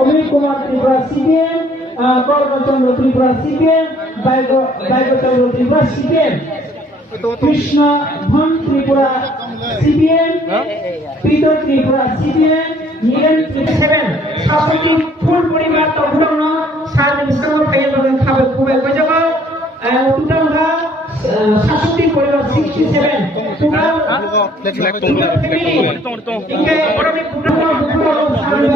Amit Kumar Tripura CPM, Karnachandra Tripura CPM, Baigchandra Tripura CPM, Krishna Dhan Tripura CPM, Pitar Tripura CPM, Nilen Tripura শাসকি ফুল পরিবার তখন সার্বিক স্তর ফেল খাবে খুবই গজবা উত্তমরা শাসকি পরিবার 67 টোটাল ইনকে ইকোনমিক প্রোগ্রাম সার্বিক